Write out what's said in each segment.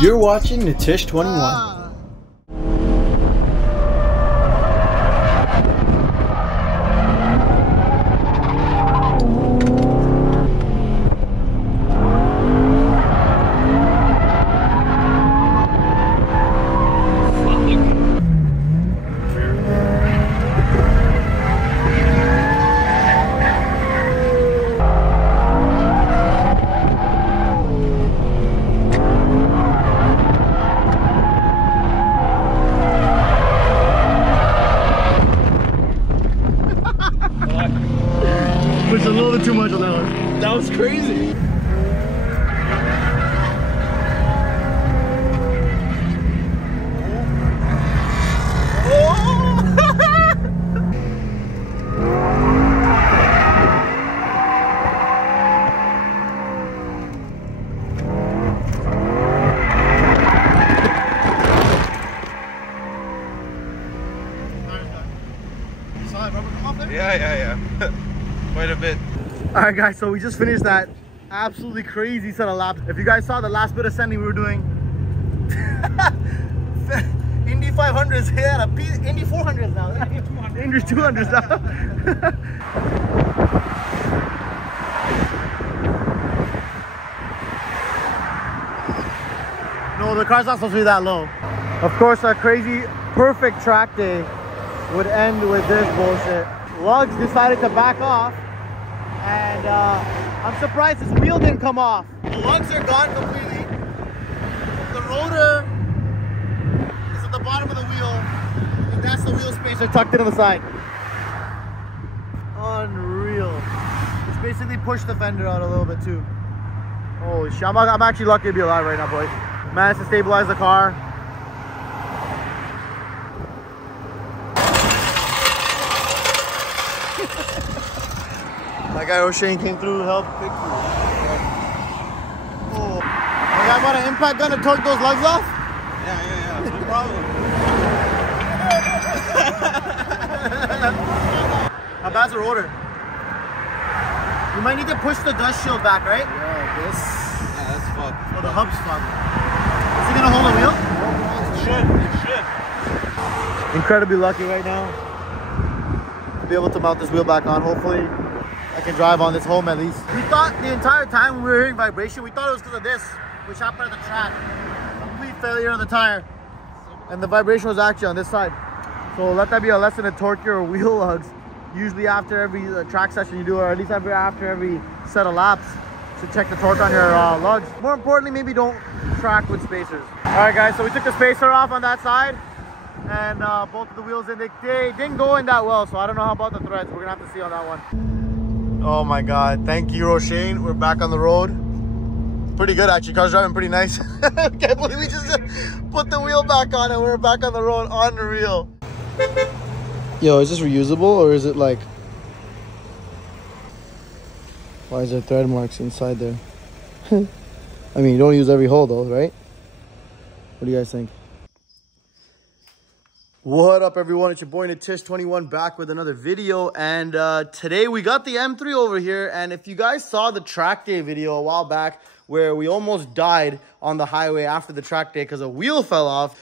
You're watching the Tish 21. Which is a little bit too much on that one. That was crazy. Yeah. Quite a bit. All right, guys, so we just finished that absolutely crazy set of laps. If you guys saw the last bit of sending we were doing, Indy 500s, yeah, Indy 400s now. Indy 200s now. No, the car's not supposed to be that low. Of course, a crazy, perfect track day would end with this bullshit. Lugs decided to back off, and I'm surprised his wheel didn't come off. The lugs are gone completely. The rotor is at the bottom of the wheel, and that's the wheel spacer tucked in on the side. Unreal. It's basically pushed the fender out a little bit too. Holy shit, I'm actually lucky to be alive right now, boys. Managed to stabilize the car. My guy O'Shane came through to help fix it. Oh. My guy bought an impact gun to torque those lugs off? Yeah. No problem. How bad's the rotor? You might need to push the dust shield back, right? Yeah, that's fucked. Oh, the hub's fucked. Is it gonna hold the wheel? It should. Incredibly lucky right now to be able to mount this wheel back on. Hopefully I can drive on this home at least. We thought the entire time when we were hearing vibration, we thought it was because of this, which happened at the track. Complete failure of the tire. And the vibration was actually on this side. So let that be a lesson to torque your wheel lugs. Usually after every track session you do, or at least after every set of laps, to check the torque on your lugs. More importantly, maybe don't track with spacers. All right, guys, so we took the spacer off on that side, and both of the wheels in. They didn't go in that well, so I don't know how about the threads. We're gonna have to see on that one. Oh my God, thank you, O'Shane. We're back on the road. Pretty good, actually. Car's driving pretty nice. I can't believe we just put the wheel back on and we're back on the road. Unreal. Yo, is this reusable or is it like... Why is there thread marks inside there? I mean, you don't use every hole though, right? What do you guys think? What up, everyone? It's your boy Tish21 back with another video, and today we got the M3 over here. And if you guys saw the track day video a while back where we almost died on the highway after the track day because a wheel fell off,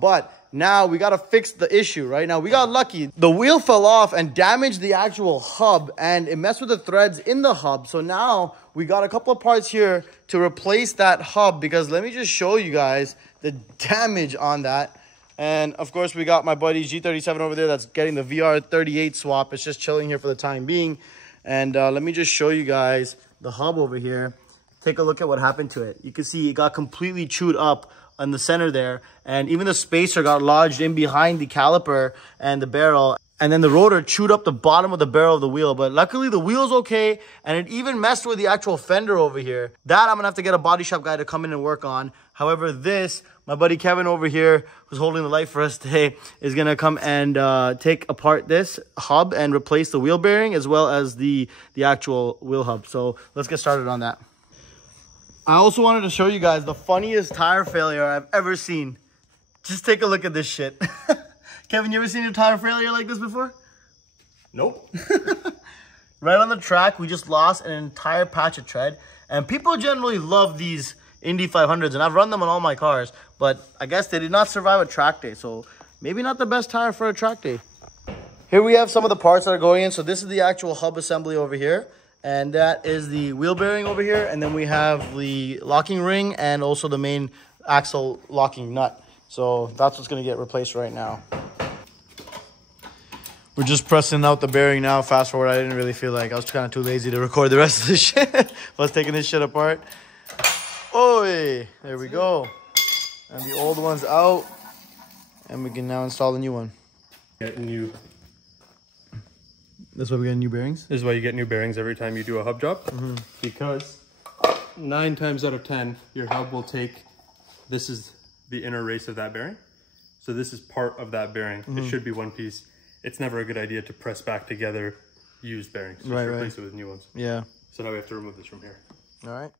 but now we got to fix the issue. Right now we got lucky. The wheel fell off and damaged the actual hub, and it messed with the threads in the hub. So now we got a couple of parts here to replace that hub, because let me just show you guys the damage on that. And of course, we got my buddy G37 over there that's getting the VR38 swap. It's just chilling here for the time being. And let me just show you guys the hub over here. Take a look at what happened to it. You can see it got completely chewed up in the center there. And even the spacer got lodged in behind the caliper and the barrel. And then the rotor chewed up the bottom of the barrel of the wheel. But luckily the wheel's okay. And it even messed with the actual fender over here. That I'm gonna have to get a body shop guy to come in and work on. However, this, my buddy Kevin over here, who's holding the light for us today, is gonna come and take apart this hub and replace the wheel bearing as well as the actual wheel hub. So let's get started on that. I also wanted to show you guys the funniest tire failure I've ever seen. Just take a look at this shit. Kevin, you ever seen a tire failure like this before? Nope. Right on the track, we just lost an entire patch of tread. And people generally love these Indy 500s, and I've run them on all my cars, but I guess they did not survive a track day, so maybe not the best tire for a track day. Here we have some of the parts that are going in. So this is the actual hub assembly over here, and that is the wheel bearing over here, and then we have the locking ring and also the main axle locking nut. So that's what's going to get replaced right now. We're just pressing out the bearing now. Fast forward, I didn't really feel like, I was kind of too lazy to record the rest of this shit. I was taking this shit apart. Oh, there we go. And the old one's out, and we can now install the new one. Get new. That's why we get new bearings? This is why you get new bearings every time you do a hub job. Because 9 times out of 10, your hub will take, this is the inner race of that bearing. So this is part of that bearing. It should be one piece. It's never a good idea to press back together used bearings. Just replace it with new ones. Yeah. So now we have to remove this from here. All right.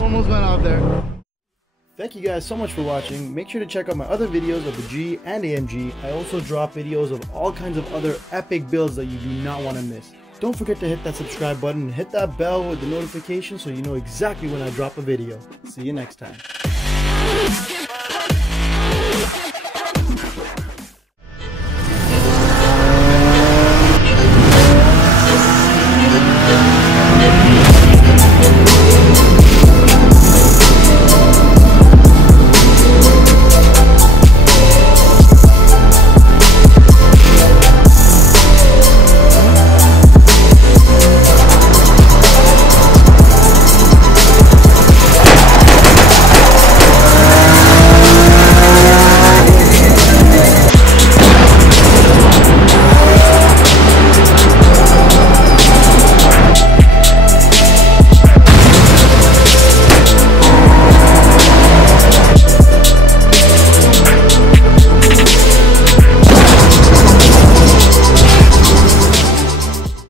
Almost went out there. Thank you guys so much for watching. Make sure to check out my other videos of the G and AMG. I also drop videos of all kinds of other epic builds that you do not want to miss. Don't forget to hit that subscribe button and hit that bell with the notification so you know exactly when I drop a video. See you next time.